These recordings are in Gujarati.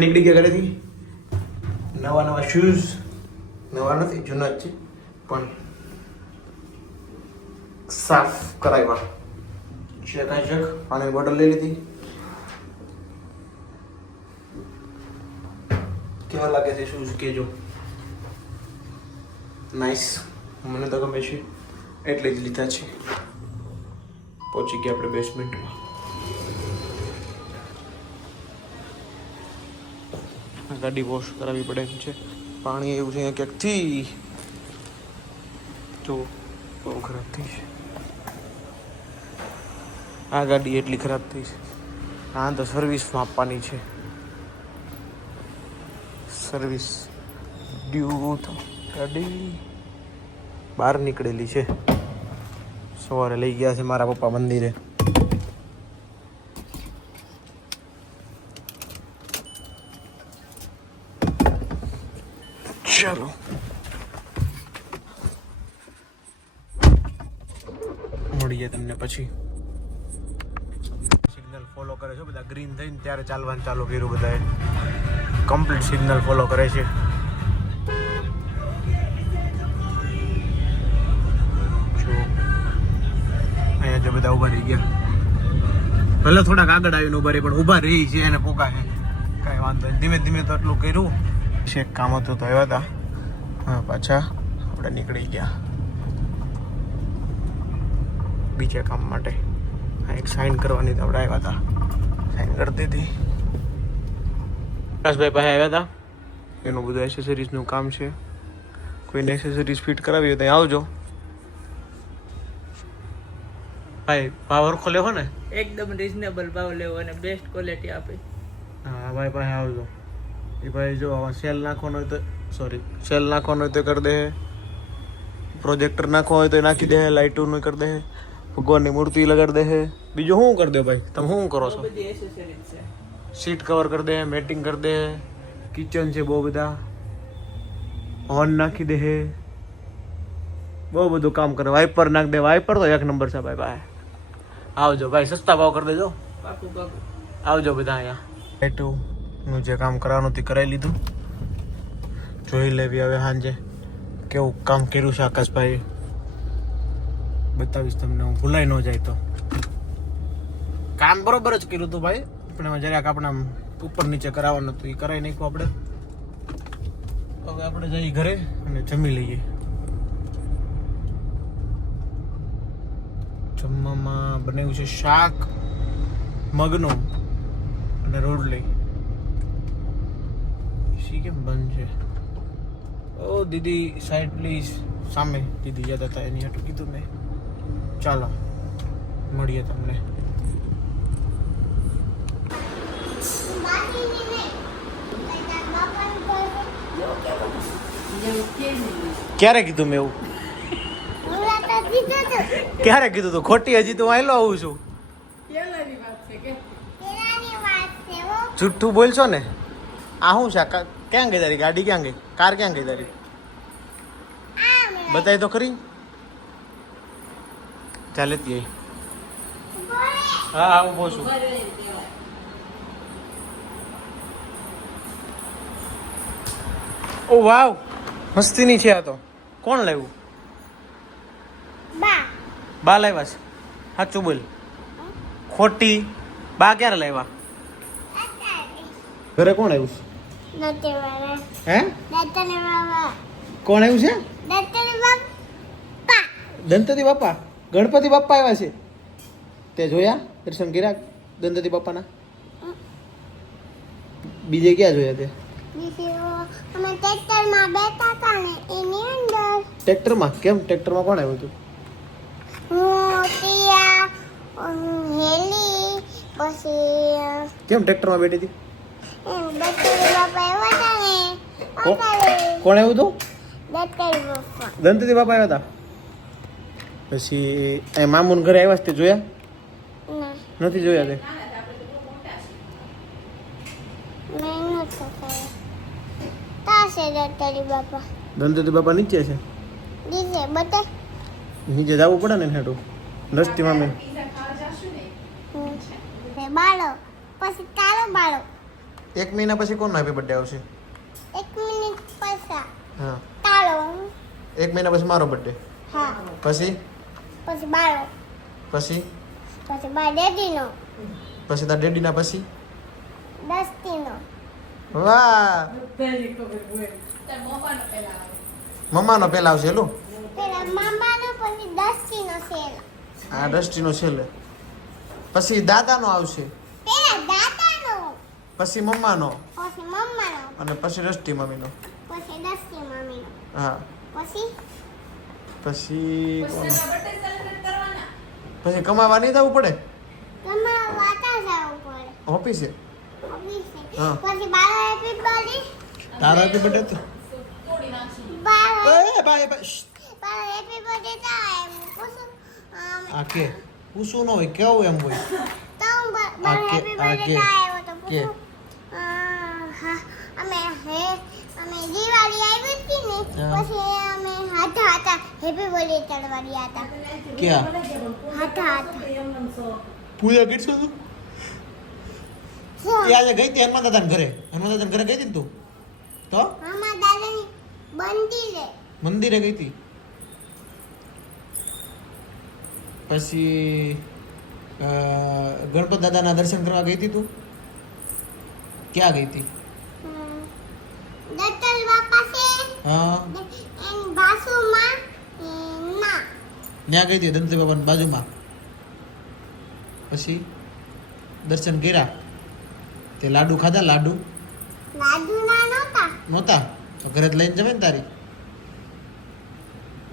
નીકળી ગયા ઘરેથી. નવા શૂઝ, નવા નથી જૂના જ છે પણ સાફ કરાવ્યા. ચેક પાણીની બોટલ લઈ લીધી. કેવા લાગે છે શૂઝ કેજો. નાઇસ, મને તો ગમે છે એટલે જ લીધા છે. પહોંચી ગયા આપણે બેસમેન્ટમાં. ગાડી વોશ કરાવવી પડે એમ છે. પાણી એવું છે અહીંયા ક્યાંકથી તો બહુ ખરાબ થઈ છે. આ ગાડી એટલી ખરાબ થઈ છે. આ તો સર્વિસમાં આપવાની છે. સર્વિસ ડ્યુ તો ગાડી બહાર નીકળેલી છે. સવારે લઈ ગયા છે મારા પપ્પા મંદિરે. ચાલો મળીએ તમને પછી. સિગ્નલ ફોલો કરે છે બધા. ગ્રીન થઈને ત્યારે ચાલવાનું ચાલુ કર્યું બધાએ. કમ્પ્લીટ સિગ્નલ ફોલો કરે છે. જો અહીંયા જો બધા ઊભા રહી ગયા. ભલે થોડાક આગળ આવીને ઊભા રહી પણ ઊભા રહી છે એને પોકા છે. કાંઈ વાંધો નહીં. ધીમે ધીમે તો એટલું કર્યું. એક કામ હતું તો આવ્યા હતા. હા, પાછા આપણે નીકળી ગયા બીજા કામ માટે. હા, એક સાઇન કરવાની તો આપણે આવ્યા હતા. સાઇન કરતી હતી. પ્રકાશભાઈ પાસે આવ્યા હતા. એનું બધું એસેસરીઝનું કામ છે. કોઈને એસેસરીઝ ફિટ કરાવી હોય ત્યાં આવજો. ભાઈ ભાવ ઓળખો લેવો ને? એકદમ રીઝનેબલ ભાવ લેવો અને બેસ્ટ ક્વોલિટી આપે. હા, ભાઈ પાસે આવજો. એ ભાઈ જો સેલ નાખવાનો હોય તો સેલ નાખવાનો હોય તો કરી દે. પ્રોજેક્ટર નાખવો હોય તો નાખી દે. લાઇટોનું કરી દે. ભગવાનની મૂર્તિ લગાડી દે. બીજું શું કરી દે ભાઈ? તમે શું કરો છો? બધી એસેસરીઝ છે. સીટ કવર કરી દે, મેટિંગ કરી દે. કિચન છે બહુ બધા. હોર્ન નાખી દે. બહુ બધું કામ કરે. વાઇપર નાખી દે. વાઇપર તો એક નંબર છે ભાઈ. ભાઈ આવજો ભાઈ, સસ્તા ભાવ કરી દેજો. પાકું પાકું આવજો બધા અહીંયા. લાઇટોનું જે કામ કરવાનું તે કરાવી લીધું. જોઈ લેવી હવે સાંજે કેવું કામ કર્યું છે આકાશભાઈ. બતાવીશ તમને હું, ભૂલાઈ ન જાય તો. કામ બરોબર જ કર્યું હતું ભાઈ. પણ જરાક આપણે આમ ઉપર નીચે કરાવવાનું હતું એ કરાવી નાખ્યું આપણે. હવે આપણે જઈએ ઘરે અને જમી લઈએ. જમવામાં બનાવ્યું છે શાક મગનું અને રોટલી. સી કેમ બંધ છે? ઓ દીદી સાઈડ પ્લીઝ. સામે દીદી જતા હતા એની હાટું કીધું મેં. ચાલો મળીએ તમને. ક્યારે કીધું મેં એવું? ક્યારે કીધું તું? ખોટી હજી તો આયલો આવું છું. જુઠ્ઠું બોલશો ને? આ શું છે? ક્યાં ગઈ તારી ગાડી? ક્યાં ગઈ? કાર ક્યાં ગઈ તારી? બતાય તો ખરી. ચાલે ત્યાં. હા હું છું. ઓ વાવ, મસ્તીની છે આ તો. કોણ લાવ્યું? બા લાવ્યા છે? સાચું બોલ. ખોટી. બા ક્યારે લાવ્યા? ઘરે કોણ આવ્યું છે? હે? કોણ આવ્યું છે? દંતતી બાપા. ગણપતિ બાપા આવ્યા છે. તે જોયા? દર્શન કર્યા દંતતી બાપાના? બીજે ક્યાં જોયા તે? ટ્રેક્ટરમાં? કેમ ટ્રેક્ટરમાં કોણ આવ્યું હતું? કેમ ટ્રેક્ટરમાં બેઠી હતી? કોણ આવ્યું હતું? દંતતી બાપા આવ્યા હતા. પછી એ મામુન ઘરે આવ્યા છે તે જોયા? નથી જોયા તે? દંતતી બાપા નીચે છે. નીચે જવું પડે ને હેઠું. નસ્તી મામી બાળો પછી કાળો બાળો 1 મહિના પછી કોનો હેપી બર્થડે આવશે? 1 મિનિટ પછી હા તારો 1 મહિના પછી મારો બર્થડે. હા પછી પછી બારો પછી પછી બાર ડેડીનો પછી તાર ડેડીના પછી. દસ્તીનો વાહ મમ્માનો પહેલા આવશે લો. પેલા મામાનો પછી દસ્તીનો સેલ આ ડસ્ટીનો છેલ્લે. પછી દાદાનો આવશે. પેલા દાદાનો પછી મમ્માનો પછી મમ્માનો અને પછી ડસ્ટી મમ્મીનો. પછી દસ્તી મમ્મીનો હા પછી પછી કોનો? પછી કમાવા નહીં જવું પડે તમારે વાતા જવું પડે ઓફિસે. ઓફિસે. હા. પછી બારો હેપી બર્થડે તારો હેપી બર્થડે તો બારો બાય બાય. બારો હેપી બર્થડે થાય એમ પૂછું આ કે પૂછું ન હોય કેવું એમ હોય. તો હું બારો આ કે- હેપી આ બર્થડે કે- થાય તો કે. પૂછું હા અમે દિવાળી આવી હતી ને હા. પછી અમે હતા હેપી બર્થડે ચડવા ગયા હતા ક્યાં હતા પૂજા કરશો તું? એ આજે ગઈ હતી હનુમાન દાદાના ઘરે. હનુમાન દાદાના ઘરે ગઈ હતી ને તું તો મામા દાદાની બંદીરે મંદિરે ગઈ હતી. પછી ગણપત દાદાના દર્શન કરવા ગઈ હતી તું? ક્યાં ગઈ હતી? દત્તલ બાપા છે હા એન બાસુમાં ના ત્યાં ગઈ હતી દંત બાબાની બાજુમાં. પછી દર્શન કર્યા. તે લાડુ ખાધા? લાડુ લાડુ ના નહોતા નહોતા તો ઘરે જ લઈને જવાય ને તારી.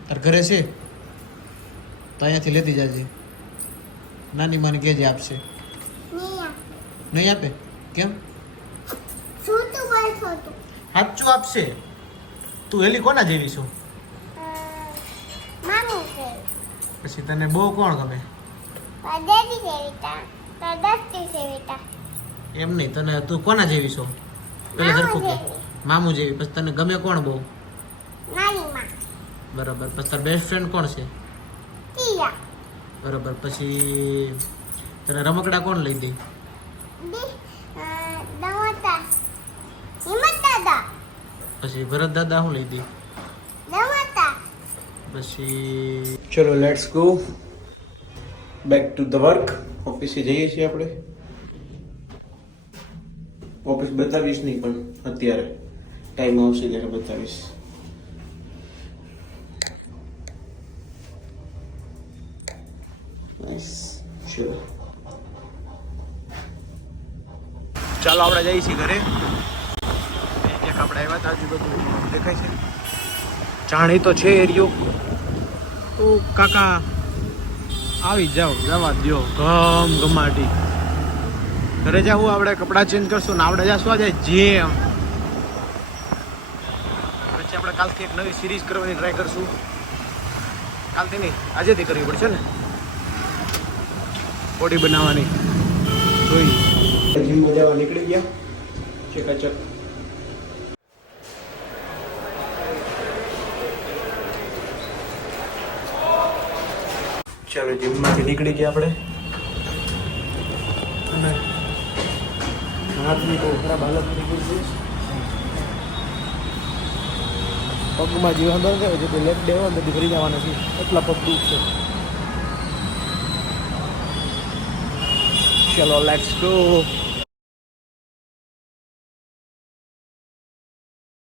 તાર ઘરે છે તો અહીંયાથી લેતી જાજે. નાની માની કેજે આપશે. નહીં નહીં આપે? કેમ? છોટું બસ છોટું સાચું આપશે. તું હેલી કોના જેવી છું? મામું છે પછી તને બહુ કોણ ગમે? દેદી સેવિતા તો દસ્તી સેવિતા એમ નહીં, તને તું કોના જેવી છો? પેલા મામા સરખું કે જેવી. મામું જેવી. પછી તને ગમે કોણ બહુ? નાની માં બરાબર. પછી તાર બેસ્ટ ફ્રેન્ડ કોણ છે? તીરા બરાબર. પછી તને રમકડા કોણ લઈ દે? દમોતા હિંમત દાદા પછી ભરત દાદા શું લઈ દે? દમોતા પછી ચલો let's go back to the work. ઓફિસે જઈએ છીએ આપણે. ઓફિસ બતાવીશ નહીં પણ અત્યારે ટાઈમ આવશે ત્યારે બતાવીશ. નાઈસ. ચલો ચાલો આપણે જઈએ છીએ ઘરે. એક આપણે આવ્યા હતા આજુબાજુ દેખાય છે. જાણી તો છે એરિયો. ઓ કાકા આવી જાઓ, જવા દો. ગમાટી ઘરે જાવું. આપણે કપડાં ચેન્જ કરશું ને આપણે જાશું આજે જેમ. પછી આપણે કાલથી એક નવી સિરીઝ કરવાની ટ્રાય કરશું. કાલથી નહીં, આજેથી કરવી પડશે ને બોડી બનાવવાની. જોઈ જીમમાં જવા નીકળી ગયા ચકાચક. ચાલો જીમમાંથી નીકળી ગયા આપણે. અને હાથની બહુ ખરાબ હાલત થઈ ગઈ છે. પગમાં જીવન દર ગયો છે. લેગ ડે હોય બધી ભરી જવાના છે. એટલા પગ દુખ છે. ચલો લેટ્સ ગો.